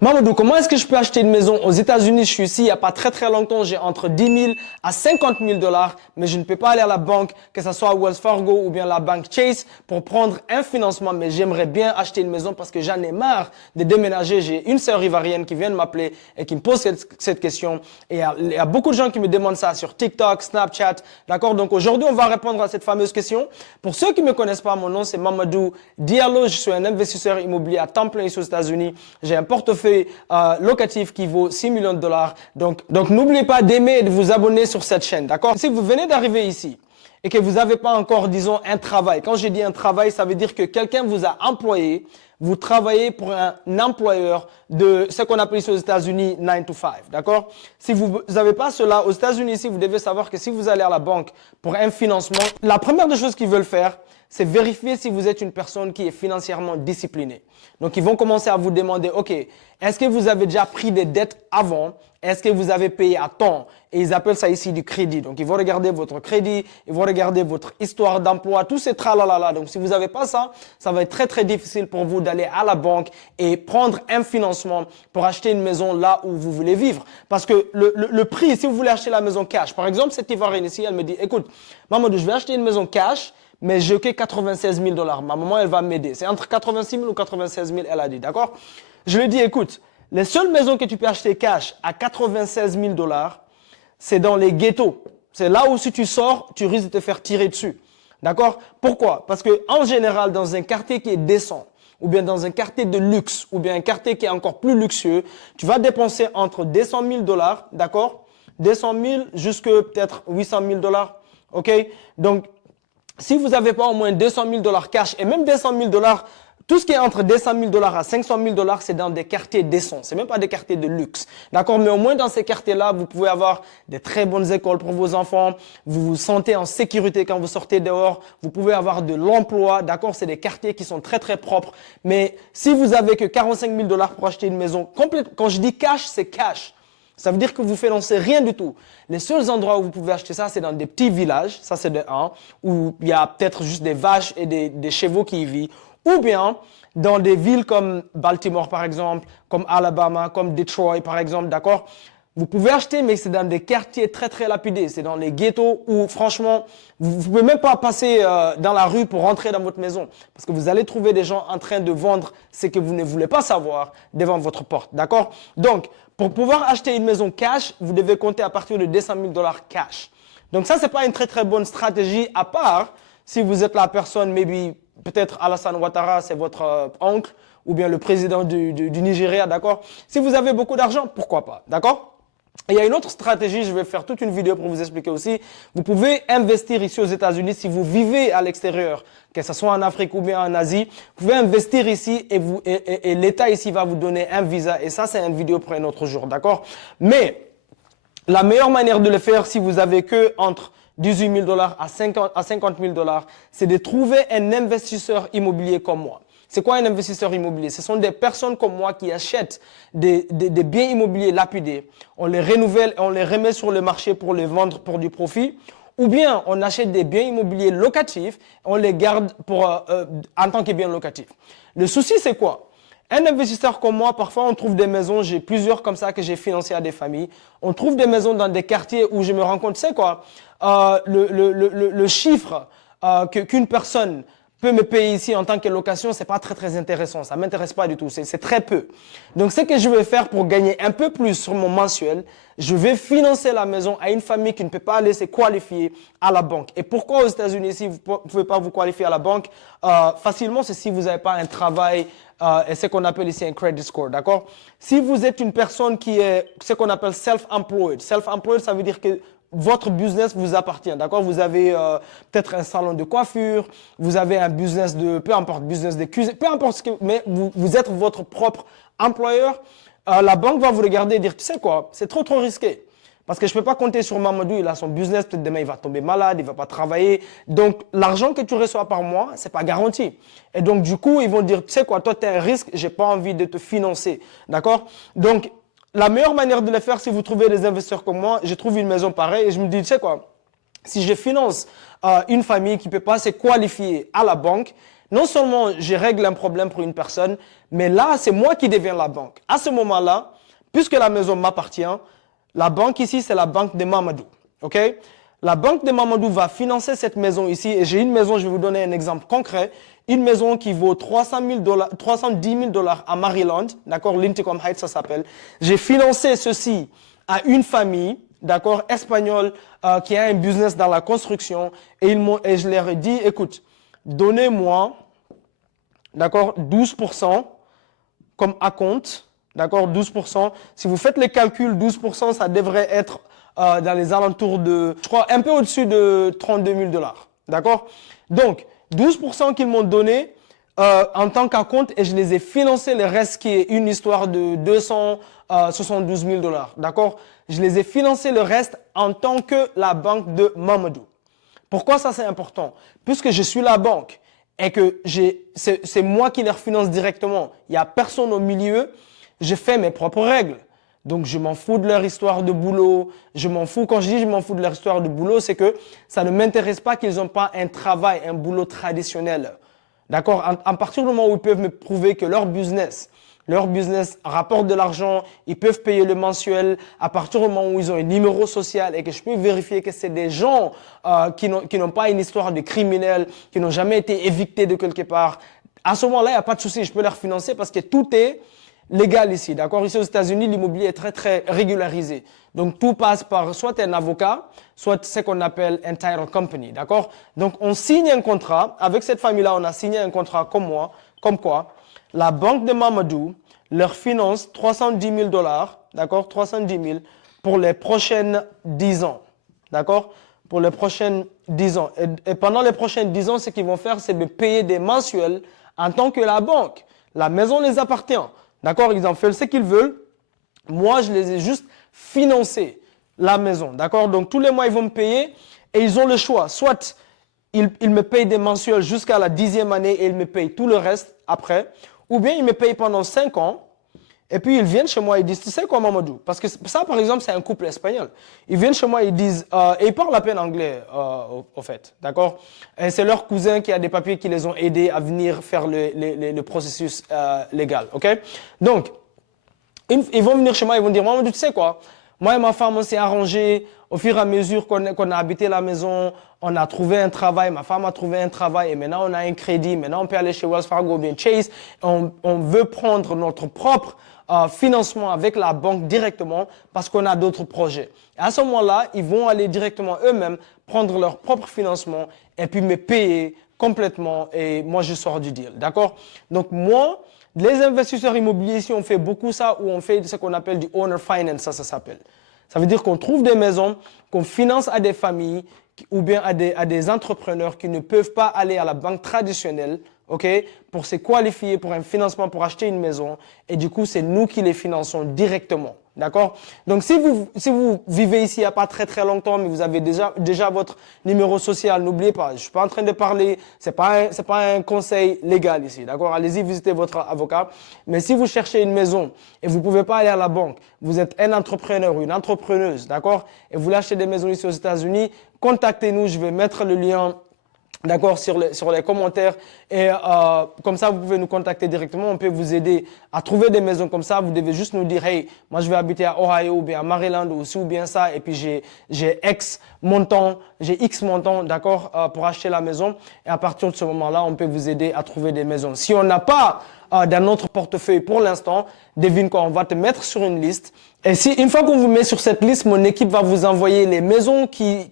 Mamadou, comment est-ce que je peux acheter une maison aux États-Unis? Je suis ici il n'y a pas très longtemps. J'ai entre 10 000 à 50 000 dollars, mais je ne peux pas aller à la banque, que ce soit Wells Fargo ou bien la banque Chase, pour prendre un financement. Mais j'aimerais bien acheter une maison parce que j'en ai marre de déménager. J'ai une sœur ivoirienne qui vient de m'appeler et qui me pose cette question. Et il y a beaucoup de gens qui me demandent ça sur TikTok, Snapchat. D'accord? Donc aujourd'hui, on va répondre à cette fameuse question. Pour ceux qui ne me connaissent pas, mon nom c'est Mamadou Diallo. Je suis un investisseur immobilier à temps plein ici aux États-Unis. J'ai un portefeuille locatif qui vaut 6 millions de dollars. Donc n'oubliez pas d'aimer et de vous abonner sur cette chaîne, d'accord? Si vous venez d'arriver ici et que vous n'avez pas encore, disons, un travail, quand je dis un travail, ça veut dire que quelqu'un vous a employé, vous travaillez pour un employeur de ce qu'on appelle ici aux États-Unis 9 to 5, d'accord? Si vous n'avez pas cela, aux États-Unis ici, vous devez savoir que si vous allez à la banque pour un financement, la première des choses qu'ils veulent faire, c'est vérifier si vous êtes une personne qui est financièrement disciplinée. Donc, ils vont commencer à vous demander, OK, est-ce que vous avez déjà pris des dettes avant? Est-ce que vous avez payé à temps? Et ils appellent ça ici du crédit. Donc, ils vont regarder votre crédit, ils vont regarder votre histoire d'emploi, tous ces tralalala. Donc, si vous n'avez pas ça, ça va être très difficile pour vous d'aller à la banque et prendre un financement pour acheter une maison là où vous voulez vivre. Parce que le prix, si vous voulez acheter la maison cash, par exemple, cette Ivoirienne ici, elle me dit, écoute, Mamadou, je vais acheter une maison cash, mais j'ai que 96 000 dollars. Ma maman, elle va m'aider. C'est entre 86 000 ou 96 000, elle a dit, d'accord? Je lui ai dit, écoute, les seules maisons que tu peux acheter cash à 96 000 dollars, c'est dans les ghettos. C'est là où si tu sors, tu risques de te faire tirer dessus. D'accord? Pourquoi? Parce que en général, dans un quartier qui est décent, ou bien dans un quartier de luxe, ou bien un quartier qui est encore plus luxueux, tu vas dépenser entre 200 000 dollars, d'accord? 200 000 jusqu'à peut-être 800 000 dollars. OK? Donc, si vous n'avez pas au moins 200 000 dollars cash, et même 200 000 dollars, tout ce qui est entre 200 000 dollars à 500 000 dollars, c'est dans des quartiers décents. C'est même pas des quartiers de luxe. D'accord? Mais au moins dans ces quartiers-là, vous pouvez avoir des très bonnes écoles pour vos enfants. Vous vous sentez en sécurité quand vous sortez dehors. Vous pouvez avoir de l'emploi. D'accord? C'est des quartiers qui sont très propres. Mais si vous avez que 45 000 dollars pour acheter une maison complète, quand je dis cash, c'est cash. Ça veut dire que vous ne financez rien du tout. Les seuls endroits où vous pouvez acheter ça, c'est dans des petits villages, ça c'est de 1, où il y a peut-être juste des vaches et des chevaux qui y vivent, ou bien dans des villes comme Baltimore par exemple, comme Alabama, comme Detroit par exemple, d'accord? Vous pouvez acheter, mais c'est dans des quartiers très lapidés. C'est dans les ghettos où, franchement, vous ne pouvez même pas passer dans la rue pour rentrer dans votre maison. Parce que vous allez trouver des gens en train de vendre ce que vous ne voulez pas savoir devant votre porte. D'accord? Donc, pour pouvoir acheter une maison cash, vous devez compter à partir de 200 000 dollars cash. Donc, ça, ce n'est pas une très bonne stratégie, à part si vous êtes la personne, maybe, peut-être Alassane Ouattara, c'est votre oncle, ou bien le président du Nigeria, d'accord? Si vous avez beaucoup d'argent, pourquoi pas, d'accord? Et il y a une autre stratégie, je vais faire toute une vidéo pour vous expliquer aussi. Vous pouvez investir ici aux États-Unis si vous vivez à l'extérieur, que ce soit en Afrique ou bien en Asie. Vous pouvez investir ici et l'État ici va vous donner un visa. Et ça, c'est une vidéo pour un autre jour, d'accord? Mais la meilleure manière de le faire si vous avez que entre 18 000 dollars à 50 000 dollars, c'est de trouver un investisseur immobilier comme moi. C'est quoi un investisseur immobilier? Ce sont des personnes comme moi qui achètent des biens immobiliers lapidés. On les renouvelle et on les remet sur le marché pour les vendre pour du profit. Ou bien on achète des biens immobiliers locatifs et on les garde en tant que biens locatifs. Le souci, c'est quoi? Un investisseur comme moi, parfois on trouve des maisons, j'ai plusieurs comme ça que j'ai financé à des familles. On trouve des maisons dans des quartiers où je me rends compte, c'est quoi? Le chiffre qu'une personne peut me payer ici en tant que location, c'est pas très intéressant. Ça m'intéresse pas du tout. C'est très peu. Donc, ce que je vais faire pour gagner un peu plus sur mon mensuel, je vais financer la maison à une famille qui ne peut pas aller se qualifier à la banque. Et pourquoi aux États-Unis, si vous ne pouvez pas vous qualifier à la banque, facilement, c'est si vous n'avez pas un travail et ce qu'on appelle ici un credit score, d'accord? Si vous êtes une personne qui est ce qu'on appelle self-employed. Self-employed, ça veut dire que votre business vous appartient, d'accord? Vous avez peut-être un salon de coiffure, vous avez un business de, peu importe, business de cuisine, peu importe ce que, mais vous êtes votre propre employeur. La banque va vous regarder et dire, tu sais quoi, c'est trop risqué. Parce que je ne peux pas compter sur Mamadou, il a son business, peut-être demain il va tomber malade, il ne va pas travailler. Donc, l'argent que tu reçois par mois, ce n'est pas garanti. Et donc, du coup, ils vont dire, tu sais quoi, toi, tu es un risque, je n'ai pas envie de te financer. D'accord? Donc, la meilleure manière de le faire, si vous trouvez des investisseurs comme moi, je trouve une maison pareille et je me dis, tu sais quoi, si je finance une famille qui ne peut pas se qualifier à la banque, non seulement je règle un problème pour une personne, mais là, c'est moi qui deviens la banque. À ce moment-là, puisque la maison m'appartient, la banque ici, c'est la banque de Mamadou. OK? La banque de Mamadou va financer cette maison ici. Et j'ai une maison, je vais vous donner un exemple concret. Une maison qui vaut 310 000 dollars à Maryland. D'accord? Lincoln Heights, ça s'appelle. J'ai financé ceci à une famille, d'accord, espagnole, qui a un business dans la construction. Et je leur ai dit, écoute, donnez-moi, d'accord, 12% comme acompte. D'accord, 12%. Si vous faites les calculs, 12%, ça devrait être dans les alentours de, je crois, un peu au-dessus de 32 000 dollars. D'accord? Donc, 12% qu'ils m'ont donné en tant qu'acompte et je les ai financés, le reste qui est une histoire de 272 000 dollars. D'accord? Je les ai financés le reste en tant que la banque de Mamadou. Pourquoi ça c'est important? Puisque je suis la banque et que c'est moi qui les refinance directement. Il n'y a personne au milieu. Je fais mes propres règles. Donc, je m'en fous de leur histoire de boulot. Je m'en fous. Quand je dis je m'en fous de leur histoire de boulot, c'est que ça ne m'intéresse pas qu'ils n'ont pas un travail, un boulot traditionnel. D'accord? À partir du moment où ils peuvent me prouver que leur business rapporte de l'argent, ils peuvent payer le mensuel. À partir du moment où ils ont un numéro social et que je peux vérifier que c'est des gens qui n'ont pas une histoire de criminels, qui n'ont jamais été évictés de quelque part, à ce moment-là, il n'y a pas de souci. Je peux leur financer parce que tout est légal ici, d'accord? Ici aux États-Unis, l'immobilier est très, très régularisé. Donc, tout passe par soit un avocat, soit ce qu'on appelle un title company, d'accord? Donc, on signe un contrat. Avec cette famille-là, on a signé un contrat comme quoi la banque de Mamadou leur finance 310 000 dollars, d'accord? 310 000 pour les prochaines 10 ans, d'accord? Pour les prochaines 10 ans. Et pendant les prochaines 10 ans, ce qu'ils vont faire, c'est de payer des mensuels en tant que la banque. La maison les appartient. D'accord? Ils en font ce qu'ils veulent. Moi, je les ai juste financés, la maison. D'accord? Donc, tous les mois, ils vont me payer et ils ont le choix. Soit ils me payent des mensuels jusqu'à la 10e année et ils me payent tout le reste après. Ou bien ils me payent pendant 5 ans. Et puis, ils viennent chez moi et disent, tu sais quoi, Mamadou? Parce que ça, par exemple, c'est un couple espagnol. Ils viennent chez moi et ils disent, et ils parlent à peine anglais, au fait, d'accord? Et c'est leur cousin qui a des papiers qui les ont aidés à venir faire le processus légal, ok? Donc, ils vont venir chez moi et ils vont dire, Mamadou, tu sais quoi? Moi et ma femme, on s'est arrangé au fur et à mesure qu'on a habité la maison, on a trouvé un travail, ma femme a trouvé un travail et maintenant on a un crédit, maintenant on peut aller chez Wells Fargo ou bien Chase, on veut prendre notre propre financement avec la banque directement parce qu'on a d'autres projets. Et à ce moment-là, ils vont aller directement eux-mêmes prendre leur propre financement et puis me payer complètement et moi je sors du deal, d'accord? Donc moi, les investisseurs immobiliers ici, on fait beaucoup ça ou on fait ce qu'on appelle du owner finance, ça s'appelle. Ça veut dire qu'on trouve des maisons, qu'on finance à des familles ou bien à des entrepreneurs qui ne peuvent pas aller à la banque traditionnelle, ok, pour se qualifier pour un financement pour acheter une maison. Et du coup, c'est nous qui les finançons directement. D'accord? Donc, si vous vivez ici il n'y a pas très très longtemps, mais vous avez déjà votre numéro social, n'oubliez pas, je ne suis pas en train de parler, c'est pas un conseil légal ici. D'accord? Allez-y visiter votre avocat. Mais si vous cherchez une maison et vous ne pouvez pas aller à la banque, vous êtes un entrepreneur ou une entrepreneuse, d'accord? Et vous voulez acheter des maisons ici aux États-Unis, contactez-nous, je vais mettre le lien. D'accord, sur les commentaires et comme ça vous pouvez nous contacter directement, on peut vous aider à trouver des maisons comme ça. Vous devez juste nous dire, hey, moi je vais habiter à Ohio ou bien à Maryland ou bien ça et puis j'ai X montant, d'accord, pour acheter la maison et à partir de ce moment-là, on peut vous aider à trouver des maisons. Si on n'a pas dans notre portefeuille pour l'instant, devine quoi, on va te mettre sur une liste. Et si une fois qu'on vous met sur cette liste, mon équipe va vous envoyer les maisons qui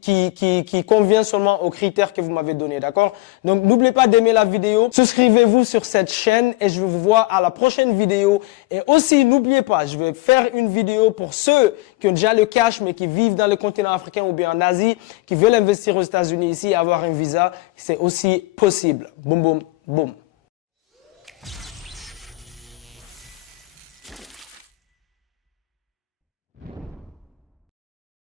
conviennent seulement aux critères que vous m'avez donnés, d'accord? Donc, n'oubliez pas d'aimer la vidéo, souscrivez-vous sur cette chaîne et je vous vois à la prochaine vidéo. Et aussi, n'oubliez pas, je vais faire une vidéo pour ceux qui ont déjà le cash mais qui vivent dans le continent africain ou bien en Asie, qui veulent investir aux États-Unis ici et avoir un visa. C'est aussi possible. Boum, boum, boum.